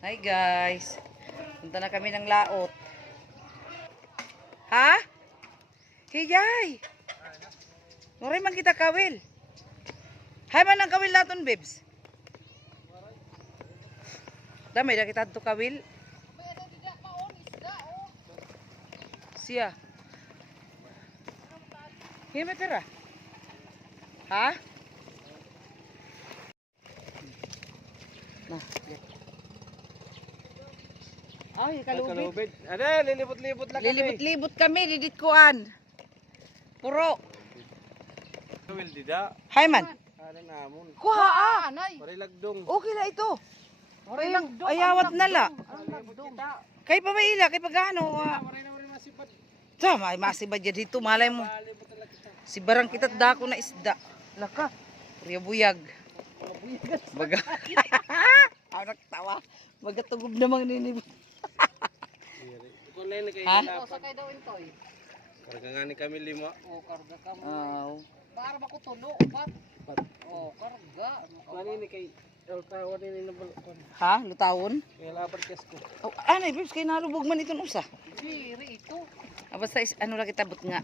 Hi guys. Punta na kami ng laot. Ha? Hiyay. Nuray man kita kawil. Hay man ang kawil naton, babes. Dami na kita to kawil. Siya. Hime pera. Ha? Nah, lihat. Ay, kalubit. Ada, lilibot-libot lang kami. Lilibot-libot kami, didit kuan. Puro. Kawil dida. Hay man. Ada namon. Kuha ah. Marilagdong. Okay na ito. Ayawat na la. Kay pa maila, kay pagano. Maray na rin masipat. Sama, ay masibad ya dito, malay mo. Si barang kita dako na isda. Laka. Riya buyag. Baga. Anak tawa. Magatugub namang ninib. Kung na kayo Ha? Sakay daw intoy. Karga nga ni kami 5. O karga ka mo. Oh. Para ba ko tulo, upat? O karga. Kani ni kay tawon ni nabalkon. Ha? Lutawon? Kaya lapad kas ko. Oh, anay, babes, kay nalubog man itong usa. Diri ito. Ah, basta ano lang kita but nga.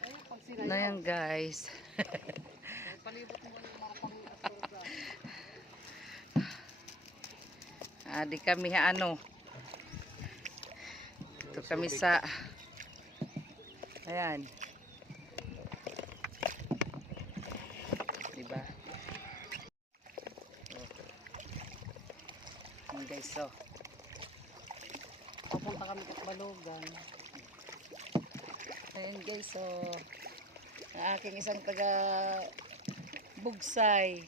Ay, pag sila Na yan, guys. palibot mo yung mga pang-asturga. Di kami ano. Ito kami sa ayan. Diba? Oh. Ayan guys, so. Papunta kami kat Balugan. Ayan guys, so. Ang aking isang taga Bugsay.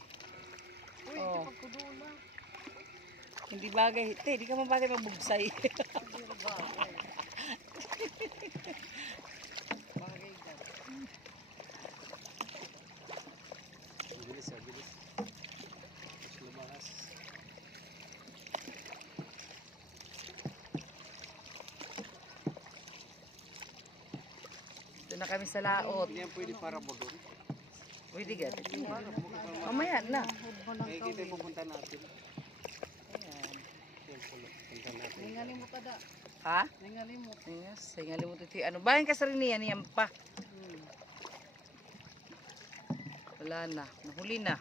Uy, Oh. pagkudula. Hindi bagay. Te, di ka mabagay pag Bugsay. Diri ba? Bagay dyan. Bilis. Mas lumakas. Ito na kami sa laot. Hindi yan pwede para mo doon. Pwede ka. Mamaya na. May kita yung pupunta natin. Ayan. Yan pulo. Punta natin. Ningalim mo ka da. Ha? Ningalim mo. Yes, singali mo ito. Ano, bayan ka sa rin niyan pa. Wala na. Nahuli na.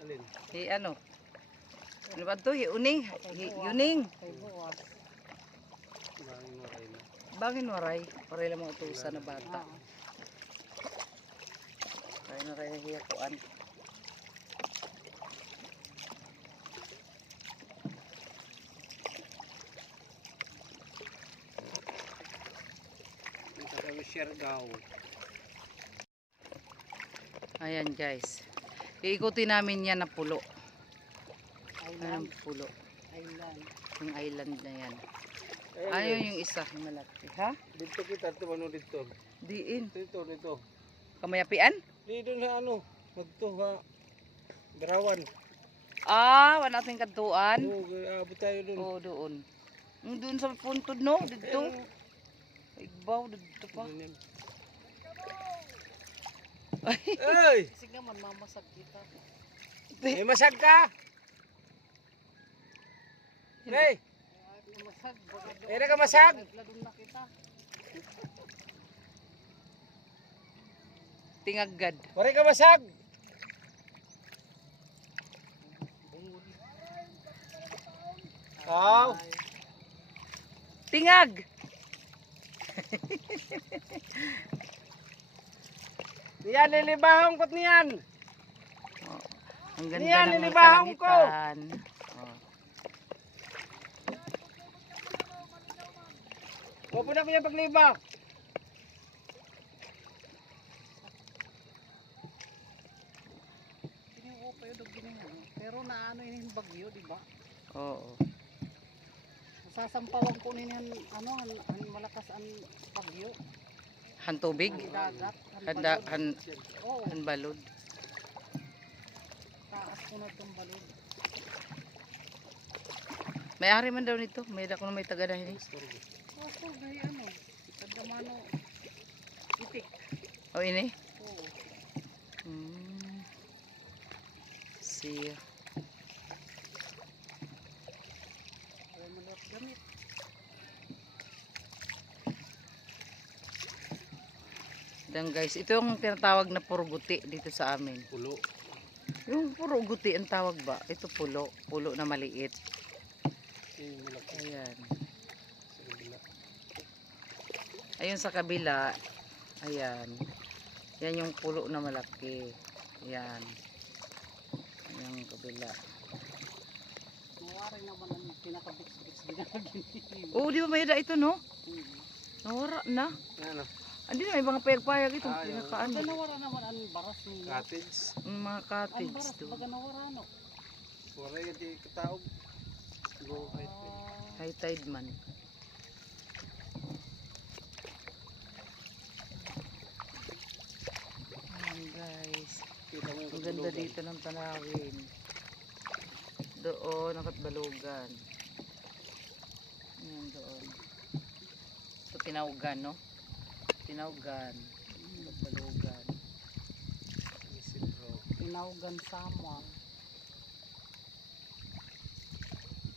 Alin? Ano? Ano ba ito? Uning. Yuning. Kay buwas. Bangin waray na. Bangin waray. Waray lang mga utusan na bata. Kaya na kaya hiyakuan. Punta kami Siargao. Ayan guys. Iikutin namin yan na pulo. Ayan Island. pulo. Island. Yung island na yan. Ayan, Ano guys. yung isa? Yung malaki. Ha? Dito kita tumano dito. Diin. Dito. Kamayapian? Dito na ano. Magto ha. Barawan. Ah, wala natin kantuan. Oo, abot tayo doon. Oo, doon. Doon sa puntod, no? Dito. Igbaw, dito pa. Ay! Sige man, mamasag kita. May masag ka! Hey! Ay, mamasag. Era ka masag? Ladon na kita. Tingagad. Wari ka masag! Aw! Tingag! Diyan, lilibahong kot niyan! Oh, ang ganda Yan, ng mga nilibahong ko. kalangitan. Oh. Pupunta ko yung paglibak. Kinuha pa yun, pero naano yun yung bagyo, di ba? Oo. Sasampawan ko nini ano, ang malakas ang bagyo. Hantubig? Ang dagat. Handa, balod. Oo, hanbalod. taas ko na itong balod. May-ari man daw nito. May dako na may tagadahin. Oo, gaya ano. Kadamano. Itik. O ini? Oo. See. Dan guys, ito yung tinatawag na puruguti dito sa amin. Pulo. Yung puruguti ang tawag ba? Ito pulo. Pulo na maliit. Yung malaki Ayan. sa kabila. Ayun sa kabila. Ayan. Yan yung pulo na malaki. Ayan. Yung kabila. Nawari naman ang pinaka-bits-bits din na ginili. Oh, di ba may ito no? Mm. Nawara na. Ano? Andi na may mga payag-payag ito. Ah, yung- Pinakaano. Ito nawara naman ang baras ninyo. Cottage. Yung mga Ang cottage baras to. baga nawara no. Wala yung di kataog. Go kahit High tide man. Ayan guys. kita mo yung Ang ganda katulugan. dito ng tanawin. Doon, ang Katbalugan. Ayan doon. Ito Tinaugan, no? Tinaugan. Katbalugan. Isidro. Tinawgan sama.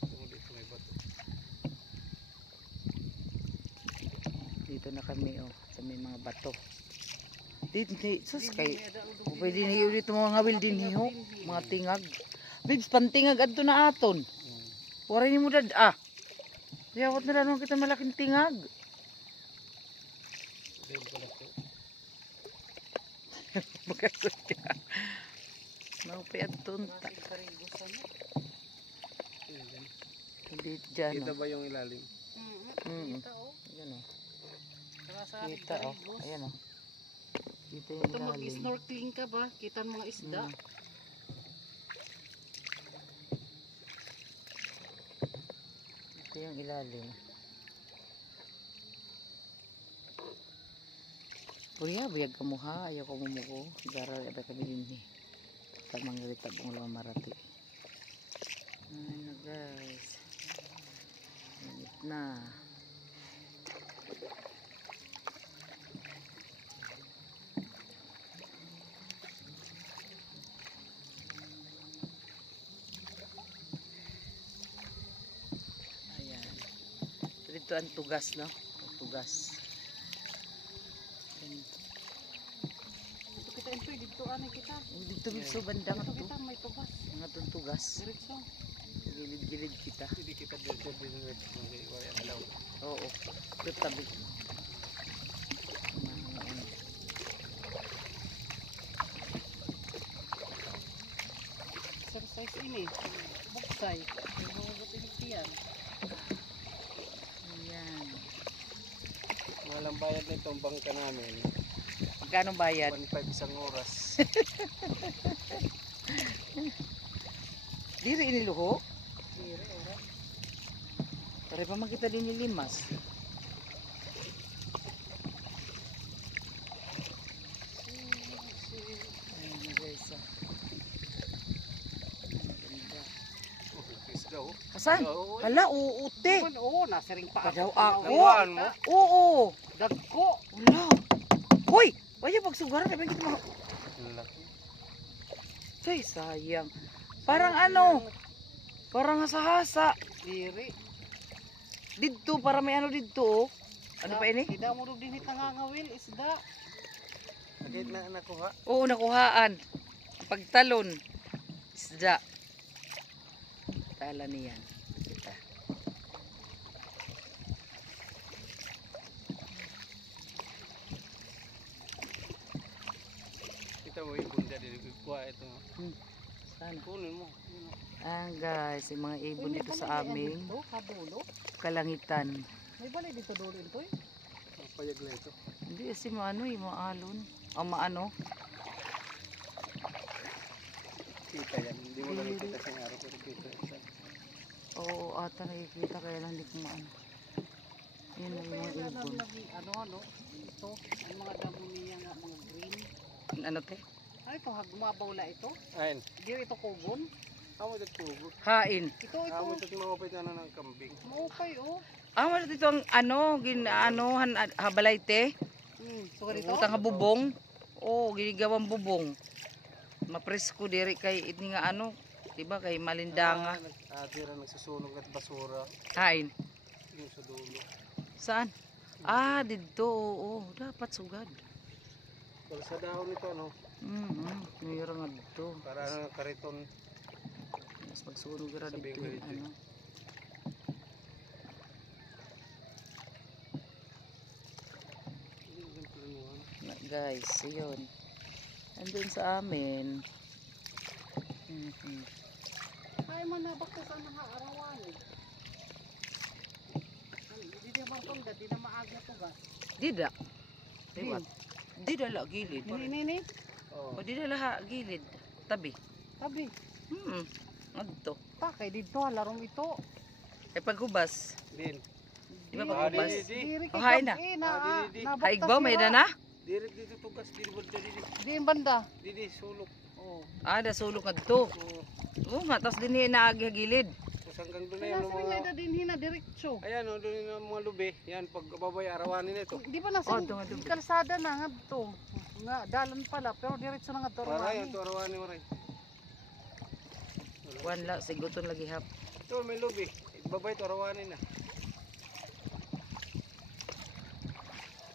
Tungkol dito may bato. Dito na kami, oh. Sa may mga bato. Dito, sus, kay... O pwede na yun dito mga ngawil din hiho. Mga tingag. Bibs, pantingag adto na aton. Wala ni mo dad, ah. Yawat na lang kita malaking tingag. Diyan pala to. Makasot ka. Naupay adto unta. Nasing karigusan no. Diyan. Hindi dyan, Kita oh. ba yung ilalim? Mm. Kita oh. Ayan, oh. Karasaan Kita, oh. karigos. Ayan, oh. Kita yung Ito ilalim. mag-snorkeling ka ba? Kita ang mga isda. Mm. Ito yung ilalim. Puriya, buyag ka mo ha. Ayaw ko mumuko. Garal, abay kami din eh. Tamang rita bong lang marati. Ay na guys. Init na. Ayan. Dito ang tugas, no? Ang tugas. Ayan. Dito kita enjoy dito ani kita. Dito so bandang Dito to. kita may tubas. Mga itong tugas. Diretso. Gilid-gilid kita. Hindi kita dito din wala alaw. Oo. Ito tabi. Exercise ini. Buksay. Mahugot yan. Ayan. Walang bayad na itong bangka namin. Magkano bayad? 1.5 isang oras. Diri iniluho? Dire ora. Pare pa makita din ni Limas. Ayan na guys. Ah. Ang ganda. Kiss daw. Asan? Hala, uute. Oo, nasa ring pa. Padaw ako. Nakuhaan mo? Oo. Dagko. Wala. Hoy! Waya pagsugaran. Sabi kita mga... Laki. Ay, sayang. Parang ano? Parang hasa-hasa. Dire. Dito, para may ano dito. Oh. Ano pa ini? Tidak mo din hitangangawil isda. Bakit na nakuha? Oo, nakuhaan. Pagtalon. Isda. Tala niyan. Kita. Kita mo yung bunda dito. Kuha ito. Sana. Kunin mo. Ah, guys, yung mga ibon dito sa amin. Dito, kadulo. Kalangitan. May balay dito dulo ito eh. Ang payag na ito. Hindi kasi maano eh, maalon. O maano. Kita yan. Hindi mo lang kita sa araw. Pero kita yan. Oo, ata nakikita kaya lang hindi ko maano. Yun na yung mga ibon. Ano, ito, ang mga damo niya nga, mga green. Ano te? Ay, ito, gumabaw la ito. Ayun. Di ito kugon. Amo ito tubo. Hain. Ito, Amo ito. ito mawapit na ng kambing. Maupay, oh. Ah, wala dito ang ano, ginaanohan, habalay te. Suka dito? Utang nga bubong. Oo, ginigawang bubong. Mapresko diri kay ini nga ano, diba kay malindanga. Atira nagsusunog at basura. Hain. Yung sa dulo. Saan? Ah, dito. Oo, dapat sugad. Para sa dahon nito, ano? Mayroon nga dito. Para kariton. Mas magsunog ra Sabihin dito ko yung dito. ano. Na, guys, yun. Andun sa amin. Ay man na bakta sa mga arawan. Di na martong di na maaga to gas. Dida. Diba? Dida la gilid. Nini. Oh. O dida la gilid. Tabi. Tabi. Adto. Pakay dito larong ito. Ay paghubas. Din. Di ba paghubas? Di. Oh, hay na. Haig ba? May na? Diri dito tugas, diri banda diri. Di yung banda. Diri sulok. Oh. Da sulok adto. Oh. Oo nga, tas din naagi gilid. Tapos hanggang doon na Kaya yan sa mga... na din hina diretso. Ayan o, doon yung mga lubi. Yan, pag babay arawanin ito. Di ba nasa tunga dubi. kalsada na nga to. Nga dalan pala pero diretso na nga to. Maray, ito arawanin maray. Wala, siguton lagi hap. Ito, may lubi. Babay ito arawanin na.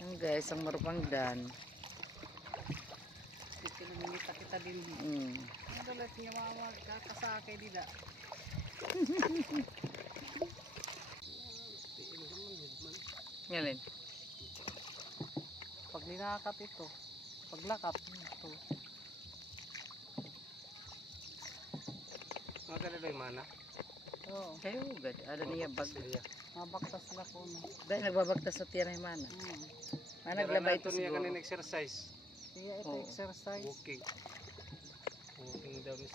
Yan guys, ang marupangdan. Pinamimita kita din. Ang dalat niya mga kakasakay dida. Ngalin. Pag linakat ito, paglakap ito. Mga kanila yung mana. Oo. Kayo, gad. Ada niya bag. Mabaktas na po no. Dahil nagbabagtas sa tiyan ay mana. Naglabay ito niya siguro. kanina exercise. Kaya ito Oo. exercise. Walking. Walking daw ni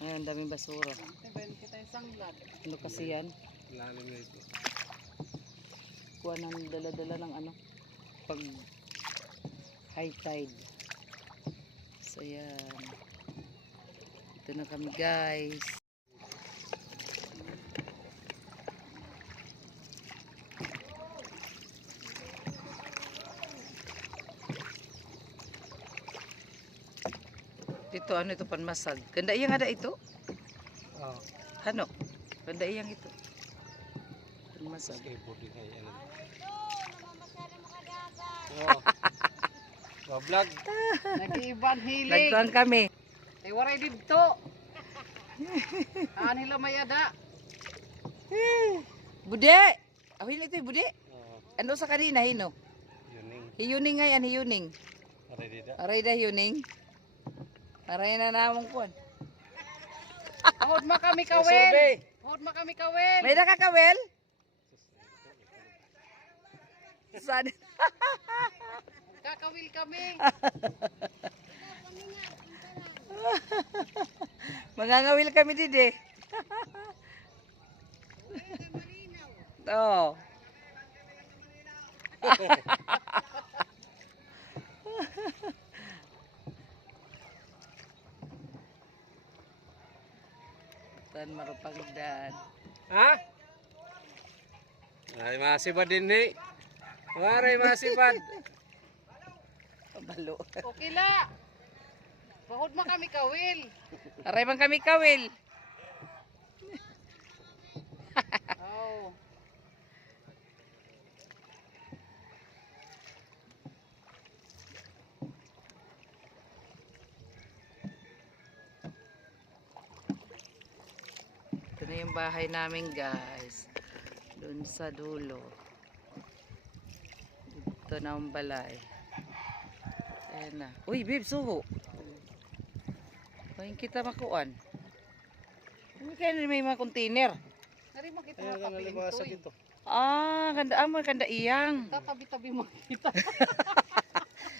Ngayon, daming basura. Tibayin kita isang lag. Ano kasi yan? Lalim na ito. Kuha ng dala-dala ng ano? Pag high tide. So, yan. Ito na kami guys. Dito ano ito panmasag. Ganda iyang ada ito. Oo. Ano? Ganda iyang ito. Panmasag. Skateboard din ay ano. Oo. Vlog. Nag-iban hiling. Nagkuhan kami. Ay waray dito. Nila mayada. Bude! Awin ito bude. Oo. Ano sa kanina hino? Yuning. Hiyuning ngayon, hiyuning. Aray dida. Aray da hiyuning. Aray na namong kuhan. Hod ma kami kawel. Survey. Hod ma kami kawel. May nakakawel? Saan? Kakawil kami. Mangangawil kami dide. Oo. Tan marupangdan. Ha? Ay masipad din ni. Waray masipad. Balo. Okay la. Hod ma kami kawil. Aray man kami kawil. Oh. Ito na yung bahay namin guys. Doon sa dulo. Dito na ang balay. Ayan na. Uy, babe, suho. Pahin kita makuan. Hindi kaya may mga container. Nari mo kita Ayan ang tabi libasa ito. dito. Ganda mo, ganda iyang. Tatabi-tabi mo kita.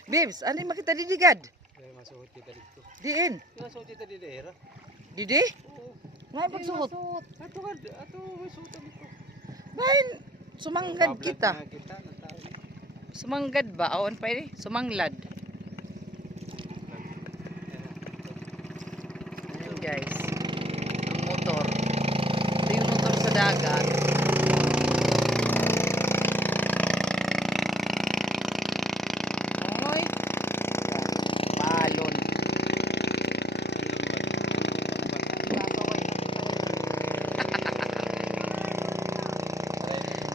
Babes, ano yung makita didigad? Ay masuot kita dito. Diin. Masuot kita dito era. Didi? Oo. Nga pagsuot. Ato ka, ato may suot dito. Bahin, sumanggad Nakablog kita. na kita ng tao. Sumanggad ba? Awan pa yun. Sumanglad. Ayan guys. Ang motor. Ito yung motor sa dagat. Ay. Balon.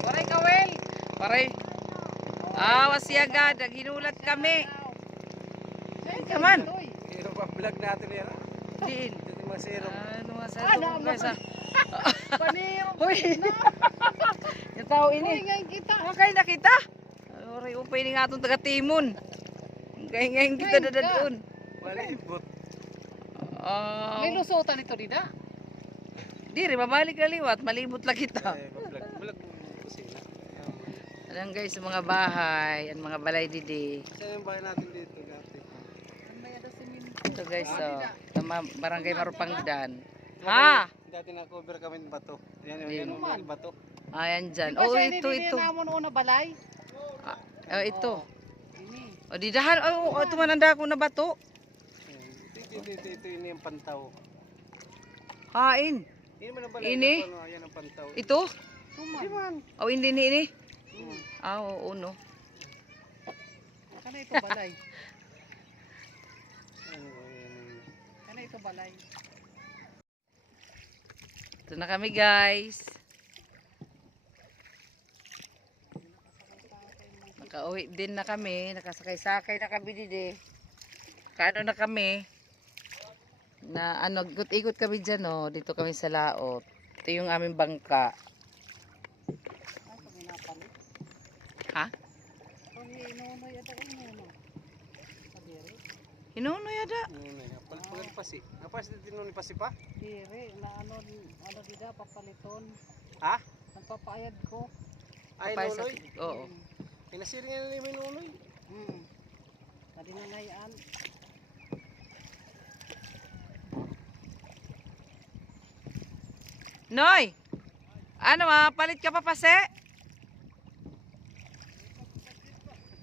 Waray kawel. Paray. Wasiagad. Ginulat kami. Ka man. Pero pa vlog natin yan. Din. Dito yung mga zero. Ano nga sa ito guys ha? Paniyo. Hoy! Yung tao Uy, ini. ngayon kita. Okay na kita. Aray, upay ni nga itong taga-timon. Ngayon kita Ngayon ka. dadadun. Malibot. Ah, May lusutan ito, Dida. Diri, mabalik ka liwat. Malibot lang kita. Vlog. Vlog mo sila. Ayan guys, mga bahay. Ang mga balay didi. Saan yung bahay natin dito? Gati. Ito guys, barangay Marupangdan. Ha? Dati na-cover kami ng bato. Yan Din. yung mga bato. Ayan dyan. Kasi Oh, hindi ito. namon una balay. Oh, ito. Ini. O, didahan. Oh, ito mananda ko na bato. Ito yun yung pantaw. Hain. Hindi man ang balay. Ini? Yan ang pantaw. Ito? Hindi man. Oh, hindi ini. Hmm. Ah, oo, no. Kana ito balay. Ayan. Kana ito balay. Ito na kami guys. Nakauwi din na kami. Nakasakay-sakay na kami didi. Kaano na kami. Na ano, ikot-ikot kami dyan oh. Dito kami sa laot. Ito yung aming bangka. Ay, kami napalit. Ha? Kung inunoy ito, inuno. Kadiri. Hinuno yada. Palit pasi. Napas dito ni pasi pa? Diri, na ano Dida, papaliton. Ha? Nagpapayad ko. Ay, Papay sa- nuloy. Oo. Pinasiri nga nila yung nuloy. Tadi na ngayaan. Noy! Ano palit ka pa pase?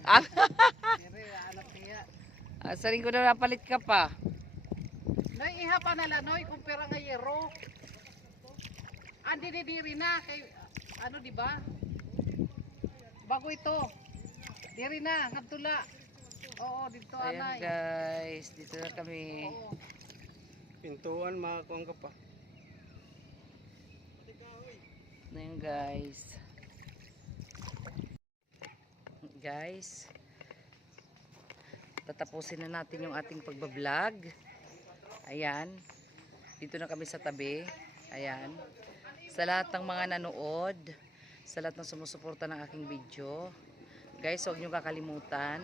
Ah, Diri, anak niya. saring ko na napalit ka pa. Noy, iha pa nala, Noy, kung pera nga yero. Andi ni diri na, kay, ano di ba? Bago ito. Diri na, ngadtula. Oo, dito Ayan anay. guys, dito na kami. Oo. Pintuan, makakuha ka pa. Na yun guys. Guys, tatapusin na natin yung ating pagbablog. Ayan. Dito na kami sa tabi. Ayan. Sa lahat ng mga nanood, sa lahat ng sumusuporta ng aking video, guys, huwag nyo kakalimutan,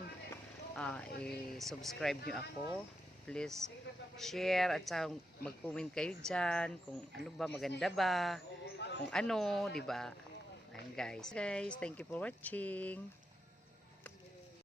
subscribe nyo ako. Please share at saka mag-comment kayo dyan kung ano ba, maganda ba, kung ano, di ba? Ayan guys. Guys, thank you for watching.